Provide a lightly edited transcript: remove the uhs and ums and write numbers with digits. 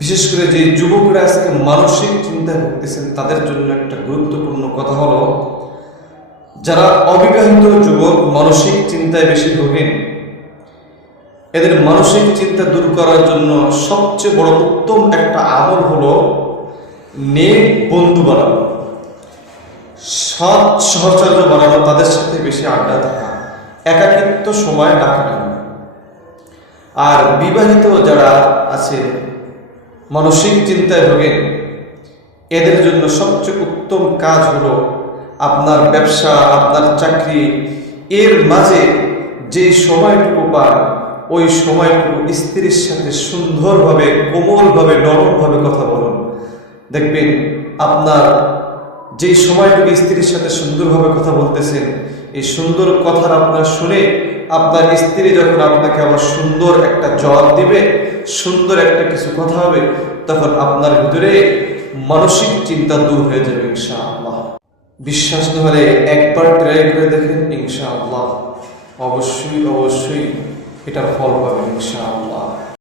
বিশেষ করে যে যুবকরা আজকে মানসিক চিন্তায় ভুগতেছেন তাদের জন্য একটা গুরুত্বপূর্ণ কথা হলো, যারা অবিবাহিত যুবক মানসিক চিন্তায় বেশি ভোগেন, এদের মানসিক চিন্তা দূর করার জন্য সবচেয়ে বড় উত্তম একটা আমল হলো নেক বন্ধু বানানো, সৎ সহচর্য বানানো, তাদের সাথে বেশি আড্ডা থাকা, একাকিত্ব সময় না কাটানো। আর বিবাহিত যারা আছে মানসিক চিন্তায় ভোগেন, এদের জন্য সবচেয়ে উত্তম কাজ হলো আপনার ব্যবসা, আপনার চাকরি, এর মাঝে যে সময়টুকু পান ওই সময়টুকু স্ত্রীর সাথে সুন্দরভাবে, কোমলভাবে, নরমভাবে কথা বলুন। দেখবেন আপনার যেই সময়টুকু স্ত্রীর সাথে সুন্দরভাবে কথা বলতেছেন, এই সুন্দর কথা আপনার শুনে আপনার স্ত্রী যখন আপনাকে আবার সুন্দর একটা জবাব দিবে, সুন্দর একটা কিছু কথা হবে, তখন আপনার ভিতরে মানসিক চিন্তা দূর হয়ে যাবে ইনশাআল্লাহ। বিশ্বাস না হলে একবার ট্রাই করে দেখেন, ইনশাআল্লাহ অবশ্যই অবশ্যই এটার ফল পাবেন ইনশাআল্লাহ।